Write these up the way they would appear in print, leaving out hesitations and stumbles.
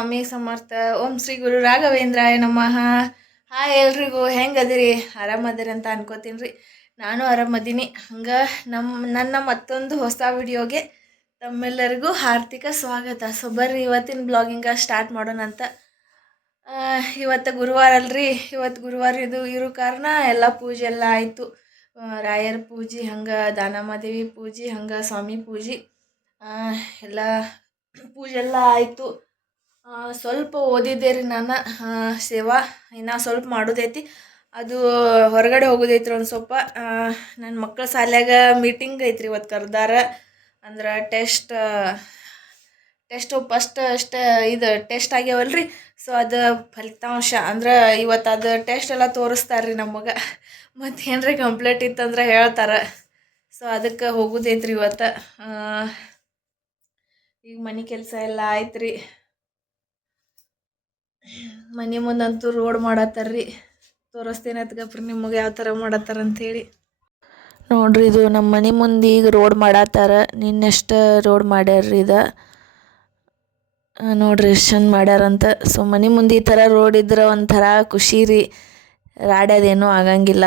ಸ್ವಾಮಿ ಸಮರ್ಥ. ಓಂ ಶ್ರೀ ಗುರು ರಾಘವೇಂದ್ರಾಯ ನಮಃ. ಹಾಯ್ ಎಲ್ರಿಗೂ, ಹೆಂಗದಿರಿ? ಆರಾಮದಿರಿ ಅಂತ ಅನ್ಕೋತೀನಿ ರೀ. ನಾನು ಆರಾಮದೀನಿ. ಹಂಗೆ ನನ್ನ ಮತ್ತೊಂದು ಹೊಸ ವಿಡಿಯೋಗೆ ತಮ್ಮೆಲ್ಲರಿಗೂ ಹಾರ್ದಿಕ ಸ್ವಾಗತ. ಸೊ ಬರ್ರಿ ಇವತ್ತಿನ ಬ್ಲಾಗಿಂಗ ಸ್ಟಾರ್ಟ್ ಮಾಡೋಣ ಅಂತ. ಇವತ್ತು ಗುರುವಾರ ಅಲ್ರಿ. ಇವತ್ತು ಗುರುವಾರ ಇರೋ ಕಾರಣ ಎಲ್ಲ ಪೂಜೆ ಎಲ್ಲ ಆಯಿತು. ರಾಯರ ಪೂಜೆ, ಹಂಗೆ ದಾನಮಾದೇವಿ ಪೂಜೆ, ಹಂಗೆ ಸ್ವಾಮಿ ಪೂಜೆ ಎಲ್ಲ ಪೂಜೆ ಎಲ್ಲ ಆಯಿತು. ಸ್ವಲ್ಪ ಓದಿದ್ದೆ ರೀ ನಾನು. ಸೇವಾ ಇನ್ನು ಸ್ವಲ್ಪ ಮಾಡೋದೈತಿ. ಅದು ಹೊರಗಡೆ ಹೋಗೋದೈತ್ರಿ ಒಂದು ಸ್ವಲ್ಪ. ನನ್ನ ಮಕ್ಕಳ ಶಾಲ್ಯಾಗ ಮೀಟಿಂಗ್ ಐತ್ರಿ ಇವತ್ತು ಕರ್ದಾರ. ಅಂದ್ರೆ ಟೆಸ್ಟು ಫಸ್ಟ್ ಇದು ಟೆಸ್ಟ್ ಆಗ್ಯಾವಲ್ರಿ. ಸೊ ಅದು ಫಲಿತಾಂಶ ಅಂದ್ರೆ ಇವತ್ತು ಅದು ಟೆಸ್ಟ್ ಎಲ್ಲ ತೋರಿಸ್ತಾರೆ ರೀ ನಮಗೆ. ಮತ್ತು ಏನ್ರಿ ಕಂಪ್ಲೀಟ್ ಇತ್ತಂದ್ರೆ ಹೇಳ್ತಾರೆ. ಸೊ ಅದಕ್ಕೆ ಹೋಗೋದೈತ್ರಿ ಇವತ್ತು. ಈಗ ಮನೆ ಕೆಲಸ ಎಲ್ಲ ಆಯ್ತು ರೀ. ಮನೆ ಮುಂದಂತೂ ರೋಡ್ ಮಾಡತ್ತಾರ್ರಿ. ತೋರಿಸ್ತೀನಿ ಅದ್ಗಪ್ರಿ ನಿಮಗೆ ಯಾವ ಥರ ಮಾಡತ್ತಾರ ಅಂಥೇಳಿ. ನೋಡ್ರಿ, ಇದು ನಮ್ಮ ಮನೆ ಮುಂದೆ ಈಗ ರೋಡ್ ಮಾಡತ್ತಾರ. ನಿನ್ನೆಷ್ಟು ರೋಡ್ ಮಾಡ್ಯಾರ್ರಿ ಇದು. ನೋಡ್ರಿ ಎಷ್ಟು ಚಂದ ಮಾಡ್ಯಾರಂತ. ಸೊ ಮನೆ ಮುಂದೆ ಈ ಥರ ರೋಡ್ ಇದ್ರೆ ಒಂಥರ ಖುಷಿ ರೀ. ರಾಡ್ಯದೇನೂ ಆಗಂಗಿಲ್ಲ.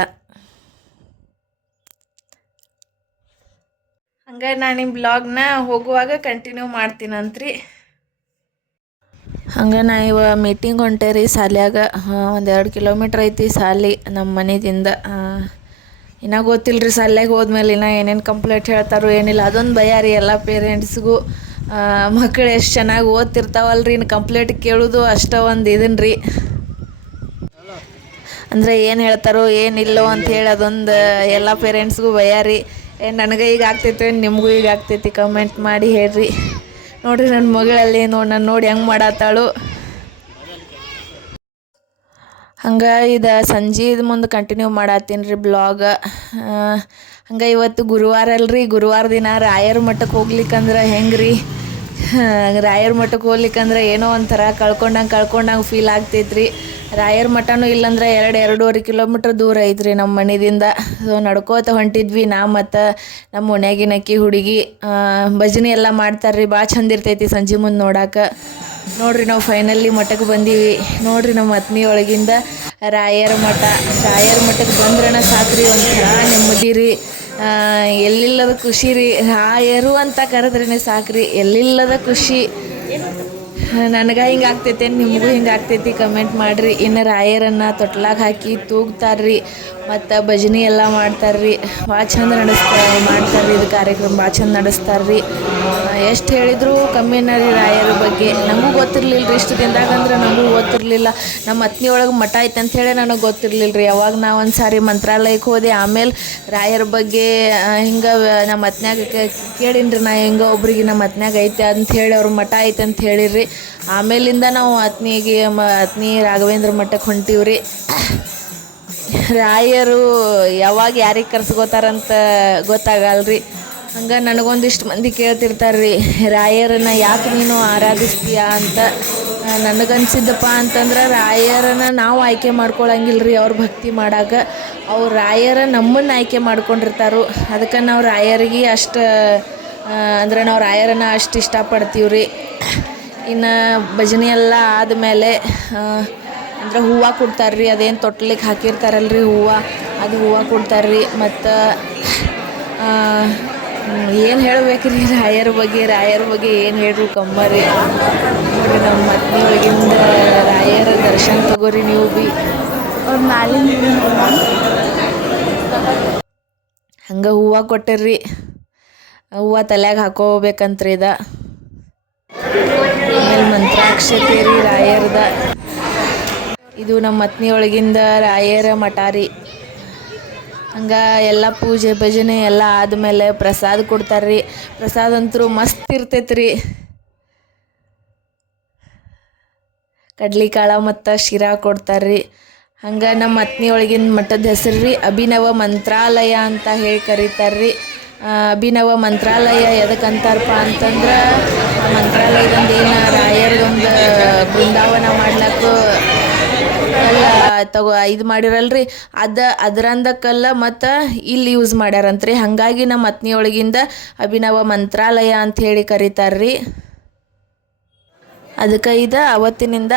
ಹಂಗೆ ನಾನು ನಿಮ್ಮ ಬ್ಲಾಗ್ನ ಹೋಗುವಾಗ ಕಂಟಿನ್ಯೂ ಮಾಡ್ತೀನಂತ್ರಿ. ಹಂಗೆ ನಾ ಮೀಟಿಂಗ್ ಹೊಂಟೆ ರೀ ಶಾಲ್ಯಾಗ. 1-2 ಕಿಲೋಮೀಟ್ರ್ ಐತಿ ಶಾಲೆ ನಮ್ಮ ಮನೆಯಿಂದ. ಇನ್ನೂ ಗೊತ್ತಿಲ್ಲ ರೀ ಶಾಲ್ಯಾಗ ಹೋದ್ಮೇಲೆ ಇನ್ನೂ ಏನೇನು ಕಂಪ್ಲೇಂಟ್ ಹೇಳ್ತಾರೋ ಏನಿಲ್ಲ. ಅದೊಂದು ಭಯ ರೀ ಎಲ್ಲ ಪೇರೆಂಟ್ಸ್ಗೂ. ಮಕ್ಕಳು ಎಷ್ಟು ಚೆನ್ನಾಗಿ ಓದ್ತಿರ್ತಾವಲ್ರಿ, ಇನ್ನು ಕಂಪ್ಲೇಂಟ್ ಕೇಳೋದು ಅಷ್ಟೇ ಒಂದು ಇದನ್ ರೀ. ಅಂದರೆ ಏನು ಹೇಳ್ತಾರೋ ಏನಿಲ್ಲೋ ಅಂಥೇಳಿ ಅದೊಂದು ಎಲ್ಲ ಪೇರೆಂಟ್ಸ್ಗೂ ಭಯ ರೀ. ನನಗೆ ಈಗ ಆಗ್ತೈತೆ, ನಿಮಗೂ ಈಗ ಆಗ್ತೈತಿ, ಕಮೆಂಟ್ ಮಾಡಿ ಹೇಳ್ರಿ. ನೋಡಿರಿ ನನ್ನ ಮಗಳಲ್ಲಿ ನಾನು ನೋಡಿ ಹೆಂಗೆ ಮಾಡತ್ತಾಳು. ಹಂಗೆ ಇದು ಸಂಜೆ ಮುಂದೆ ಕಂಟಿನ್ಯೂ ಮಾಡತ್ತೀನಿ ರೀ ಬ್ಲಾಗ. ಹಂಗೆ ಇವತ್ತು ಗುರುವಾರ ಅಲ್ರಿ. ಗುರುವಾರ ದಿನ ರಾಯರ ಮಠಕ್ಕೆ ಹೋಗ್ಲಿಕ್ಕಂದ್ರೆ ಹೆಂಗೆ ರೀ. ರಾಯರ ಮಠಕ್ಕೆ ಹೋಗ್ಲಿಕ್ಕಂದ್ರೆ ಏನೋ ಒಂಥರ ಕಳ್ಕೊಂಡಂಗೆ ಫೀಲ್ ಆಗ್ತೈತ್ರಿ. ರಾಯರ ಮಠನೂ ಇಲ್ಲಂದ್ರೆ 2-2.5 ಕಿಲೋಮೀಟ್ರ್ ದೂರ ಐತ್ರಿ ನಮ್ಮ ಮನೆಯಿಂದ. ಸೊ ನಡ್ಕೋತ ಹೊಂಟಿದ್ವಿ ನಾ ಮತ್ತು ನಮ್ಮ ಓಣ್ಯಾಗಿನಕ್ಕಿ ಹುಡುಗಿ. ಭಜನೆ ಎಲ್ಲ ಮಾಡ್ತಾರ್ರಿ, ಭಾಳ ಚಂದ ಇರ್ತೈತಿ ಸಂಜೆ ಮುಂದೆ ನೋಡಕ್ಕೆ. ನೋಡ್ರಿ ನಾವು ಫೈನಲಿ ಮಠಕ್ಕೆ ಬಂದೀವಿ. ನೋಡ್ರಿ ನಮ್ಮ ಅತ್ನಿ ಒಳಗಿಂದ ರಾಯರ ಮಠಕ್ಕೆ ಬಂದ್ರನ ಸಾಕ್ರಿ, ಒಂಥರ ನೆಮ್ಮದಿ ರೀ. ಎಲ್ಲಿಲ್ಲದ ಖುಷಿ ರೀ. ರಾಯರು ಅಂತ ಕರೆದ್ರೇ ಸಾಕ್ರಿ, ಎಲ್ಲಿಲ್ಲದ ಖುಷಿ. ನನಗೆ ಹಿಂಗೆ ಆಗ್ತೈತೆ, ನಿಮಗೂ ಹಿಂಗೆ ಆಗ್ತೈತಿ, ಕಮೆಂಟ್ ಮಾಡಿರಿ. ಇನ್ನು ರಾಯರನ್ನು ತೊಟ್ಲಾಗ ಹಾಕಿ ತೂಗ್ತಾರ್ರಿ, ಮತ್ತು ಭಜನೆ ಎಲ್ಲ ಮಾಡ್ತಾರ್ರಿ. ಭಾಳ ಚಂದ ಮಾಡ್ತಾರ್ರಿ. ಇದು ಕಾರ್ಯಕ್ರಮ ಭಾಳ ಚಂದ ನಡೆಸ್ತಾರ್ರಿ. ಎಷ್ಟು ಹೇಳಿದ್ರು ಕಮ್ಮಿನ ರೀ ರಾಯರ ಬಗ್ಗೆ. ನಮಗೂ ಗೊತ್ತಿರಲಿಲ್ಲ ರೀ ಇಷ್ಟು ದಿನದಾಗ. ಅಂದ್ರೆ ನಮಗೂ ಗೊತ್ತಿರಲಿಲ್ಲ. ನಮ್ಮ ಅತ್ನಿ ಒಳಗೆ ಮಠ ಐತೆ ಅಂಥೇಳಿ ನನಗೆ ಗೊತ್ತಿರಲಿಲ್ಲ ರೀ. ಯಾವಾಗ ನಾ ಒಂದು ಸಾರಿ ಮಂತ್ರಾಲಯಕ್ಕೆ ಹೋದೆ, ಆಮೇಲೆ ರಾಯರ ಬಗ್ಗೆ ಹಿಂಗೆ ನಮ್ಮ ಅತ್ನ್ಯಾಗ ಕೇಳೀನಿ ರೀ. ನಾ ಹಿಂಗೆ ಒಬ್ರಿಗೆ ನಮ್ಮ ಅತ್ನ್ಯಾಗ ಐತೆ ಅಂಥೇಳಿ, ಅವ್ರ ಮಠ ಐತೆ ಅಂತ ಹೇಳಿರಿ. ಆಮೇಲಿಂದ ನಾವು ಅತ್ನಿ ರಾಘವೇಂದ್ರ ಮಠಕ್ಕೆ ಹೊಂಟೀವ್ರಿ. ರಾಯರು ಯಾವಾಗ ಯಾರಿಗೆ ಕರ್ಸ್ಕೋತಾರಂತ ಗೊತ್ತಾಗಲ್ರಿ. ಹಂಗೆ ನನಗೊಂದಿಷ್ಟು ಮಂದಿ ಕೇಳ್ತಿರ್ತಾರೆ ರೀ, ರಾಯರನ್ನ ಯಾಕೆ ನೀನು ಆರಾಧಿಸ್ತೀಯ ಅಂತ. ನನಗನ್ಸಿದ್ದಪ್ಪ ಅಂತಂದ್ರೆ ರಾಯರನ್ನು ನಾವು ಆಯ್ಕೆ ಮಾಡ್ಕೊಳಂಗಿಲ್ಲ ರೀ ಅವ್ರ ಭಕ್ತಿ ಮಾಡಾಕ. ಅವ್ರು ರಾಯರ ನಮ್ಮನ್ನು ಆಯ್ಕೆ ಮಾಡ್ಕೊಂಡಿರ್ತಾರೋ. ಅದಕ್ಕೆ ನಾವು ರಾಯರಿಗೆ ಅಂದ್ರೆ ನಾವು ರಾಯರನ್ನು ಅಷ್ಟು ಇಷ್ಟಪಡ್ತೀವಿ ರೀ. ಇನ್ನು ಭಜನೆ ಎಲ್ಲ ಆದಮೇಲೆ ಅಂದ್ರೆ ಹೂವು ಕೊಡ್ತಾರ್ರಿ. ಅದೇನು ತೊಟ್ಲಿಗೆ ಹಾಕಿರ್ತಾರಲ್ರಿ ಹೂವು, ಅದು ಹೂವು ಕೊಡ್ತಾರ್ರಿ. ಮತ್ತು ಏನು ಹೇಳ್ಬೇಕ್ರಿ ರಾಯರ ಬಗ್ಗೆ ಏನು ಹೇಳ್ರು ಕಮ್ಮರಿ. ನೋಡಿರಿ ನಮ್ಮ ಅತ್ನಿ ಒಳಗಿಂದ ರಾಯರ ದರ್ಶನ ತಗೋರಿ ನೀವು ಭೀ. ಅವ್ರ ನಾಳಿನ ಹಂಗೆ ಹೂವು ಕೊಟ್ಟಿರ್ರಿ. ಹೂವು ತಲೆಯಾಗ ಹಾಕೋಬೇಕಂತ್ರಿ ಇದು. ಆಮೇಲೆ ಮಂತ್ರಾಕ್ಷತೆ ರೀ ರಾಯರದ. ಇದು ನಮ್ಮ ಅತ್ನಿ ಒಳಗಿಂದ ರಾಯರ ಮಠ ರೀ. ಹಂಗೆ ಎಲ್ಲ ಪೂಜೆ ಭಜನೆ ಎಲ್ಲ ಆದಮೇಲೆ ಪ್ರಸಾದ ಕೊಡ್ತಾರ್ರಿ. ಪ್ರಸಾದ ಅಂತೂ ಮಸ್ತ್ ಇರ್ತೈತ್ರಿ. ಕಡ್ಲಿಕಾಳು ಮತ್ತು ಶಿರಾ ಕೊಡ್ತಾರ್ರಿ. ಹಂಗೆ ನಮ್ಮ ಅತ್ನಿ ಒಳಗಿನ ಮಠದ ಹೆಸರು ರೀ ಅಭಿನವ ಮಂತ್ರಾಲಯ ಅಂತ ಹೇಳಿ ಕರೀತಾರ್ರಿ. ಅಭಿನವ ಮಂತ್ರಾಲಯ ಎದಕ್ಕಂತಾರಪ್ಪ ಅಂತಂದ್ರೆ, ಮಂತ್ರಾಲಯದಿಂದ ಏನು ರಾಯರದೊಂದು ಬೃಂದಾವನ ಮಾಡ್ಲಿಕ್ಕೆ ಎಲ್ಲ ಇದು ಮಾಡಿರಲ್ರಿ, ಅದರಂದಕ್ಕಲ್ಲ ಮತ್ತು ಇಲ್ಲಿ ಯೂಸ್ ಮಾಡ್ಯಾರಂತ್ರಿ. ಹಾಗಾಗಿ ನಮ್ಮ ಅತ್ನಿಯೊಳಗಿಂದ ಅಭಿನವ ಮಂತ್ರಾಲಯ ಅಂತ ಹೇಳಿ ಕರೀತಾರ್ರಿ. ಅದಕ್ಕೆ ಇದು ಅವತ್ತಿನಿಂದ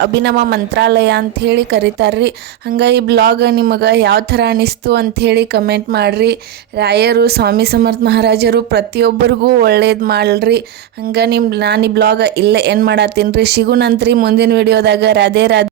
ಅಭಿನವ ಮಂತ್ರಾಲಯ ಅಂಥೇಳಿ ಕರೀತಾರ್ರಿ. ಹಂಗೆ ಈ ಬ್ಲಾಗ್ ನಿಮಗೆ ಯಾವ ಥರ ಅನಿಸ್ತು ಅಂಥೇಳಿ ಕಮೆಂಟ್ ಮಾಡಿರಿ. ರಾಯರು ಸ್ವಾಮಿ ಸಮರ್ಥ ಮಹಾರಾಜರು ಪ್ರತಿಯೊಬ್ಬರಿಗೂ ಒಳ್ಳೇದು ಮಾಡಲ್ರಿ. ಹಂಗೆ ನಾನು ಈ ಬ್ಲಾಗ್ ಇಲ್ಲೇ ಏನು ಮಾಡತ್ತೀನಿ ರೀ. ಸಿಗುಣಂತ್ರಿ ಮುಂದಿನ ವಿಡಿಯೋದಾಗ. ರಾಧೆ ರಾಧೆ.